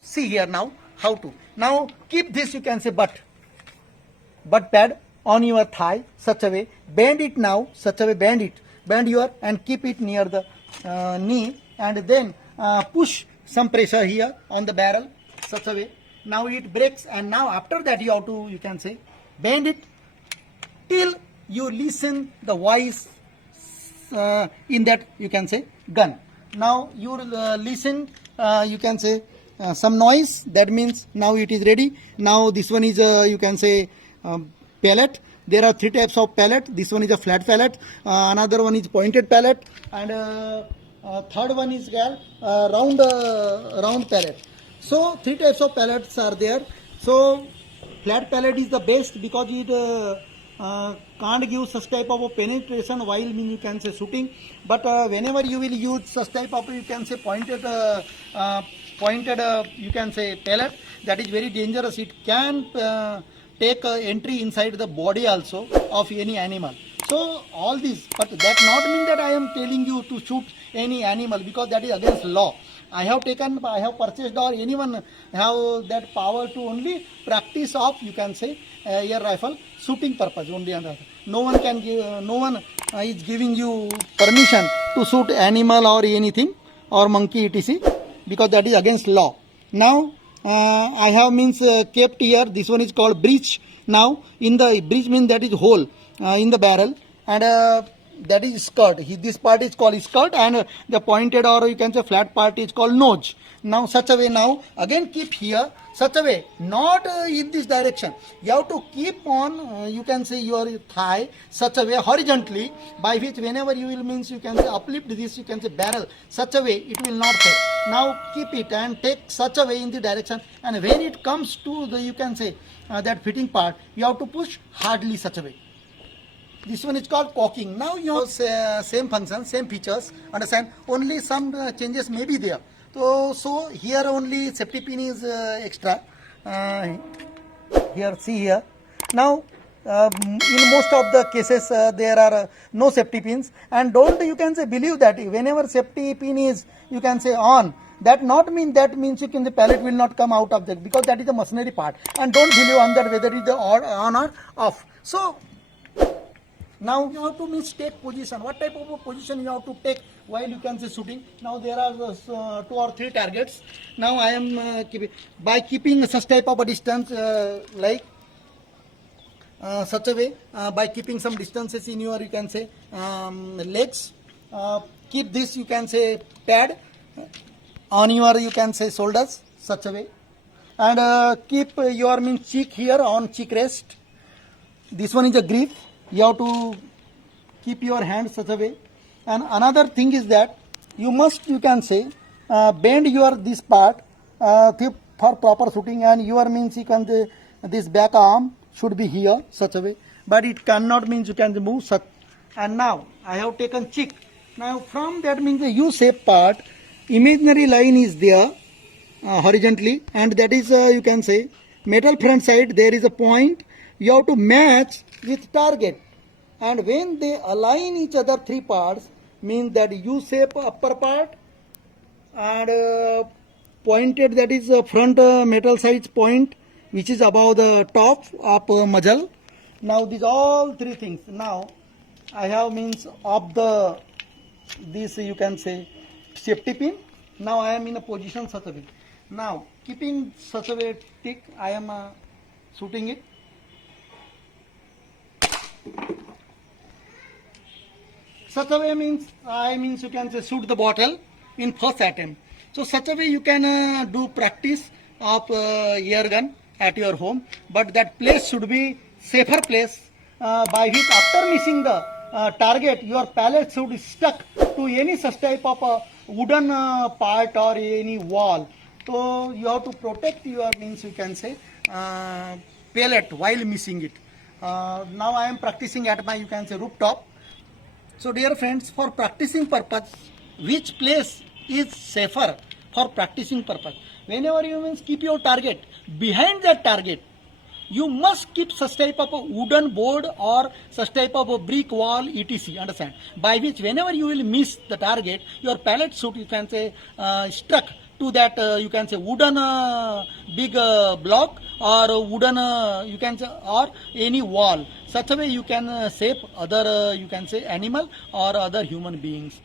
see here now how to. Now keep this, you can say, butt pad on your thigh such a way, bend it now such a way, bend your and keep it near the knee, and then push some pressure here on the barrel such a way. Now it breaks, and now after that you have to, you can say, bend it till you listen the voice in that, you can say, gun. Now you listen, you can say, some noise. That means now it is ready. Now this one is you can say pellet. There are three types of pellet. This one is a flat pellet, another one is pointed pellet, and third one is round pellet. So three types of pellets are there. So flat pellet is the best because it can't give such type of a penetration while you can say shooting. But whenever you will use such type of, you can say, pointed you can say pellet, that is very dangerous. It can take entry inside the body also of any animal. So all this, but that not mean that I am telling you to shoot any animal, because that is against law. I have purchased, or anyone have that power to only practice of, you can say, air rifle shooting purpose only. No one can give, no one is giving you permission to shoot animal or anything or monkey etc, because that is against law. Now I have kept here. This one is called breech. Now in the breech means that is hole in the barrel, and that is skirt. This part is called skirt, and the pointed or you can say flat part is called nose. Now such a way, now again keep here such a way, not in this direction. You have to keep on you can say your thigh such a way horizontally, by which whenever you will you can say uplift this, you can say barrel such a way, it will not take. Now keep it and take such a way in the direction, and when it comes to the, you can say that fitting part, you have to push hardly such a way. This one is called cocking. Now you have same function, same features, understand, only some changes may be there. So here only safety pin is extra. Here, see here. Now in most of the cases there are no safety pins, and don't, you can say, believe that whenever safety pin is, you can say, on, that not mean that means you can, the pellet will not come out of that, because that is the machinery part, and don't believe on that whether it is on or off. So now you have to take position. What type of a position you have to take while you can say shooting? Now there are 2 or 3 targets. Now I am by keeping such type of a distance like such a way, by keeping some distances in your, you can say, legs. Keep this, you can say, pad on your, you can say, shoulders such a way, and keep your cheek here on cheek rest. This one is a grip. You have to keep your hand such a way, and another thing is that you must, you can say, bend your this part for proper shooting, and your you can say, this back arm should be here such a way, but it cannot you can move such. And now I have taken cheek. Now from that the U-shape part, imaginary line is there horizontally, and that is you can say metal front side, there is a point. You have to match with target, and when they align each other 3 parts, means that U-shape upper part, and pointed, that is front metal side point, which is above the top of muzzle. Now these all 3 things. Now I have of the this, you can say, safety pin. Now I am in a position such a way. Now keeping such a way tick, I am shooting it. Such a way you can say shoot the bottle in first attempt. So such a way you can do practice of air gun at your home, but that place should be safer place, by which after missing the target, your pellet should stuck to any such type of a wooden part or any wall. So you have to protect your you can say pellet while missing it. Now I am practicing at my, you can say, rooftop. So dear friends, for practicing purpose, which place is safer for practicing purpose? Whenever you keep your target, behind that target, you must keep such type of a wooden board or such type of a brick wall etc, understand, by which whenever you will miss the target, your pellet should, you can say, struck to that you can say wooden big block or wooden you can say or any wall. Such a way you can save other you can say animal or other human beings.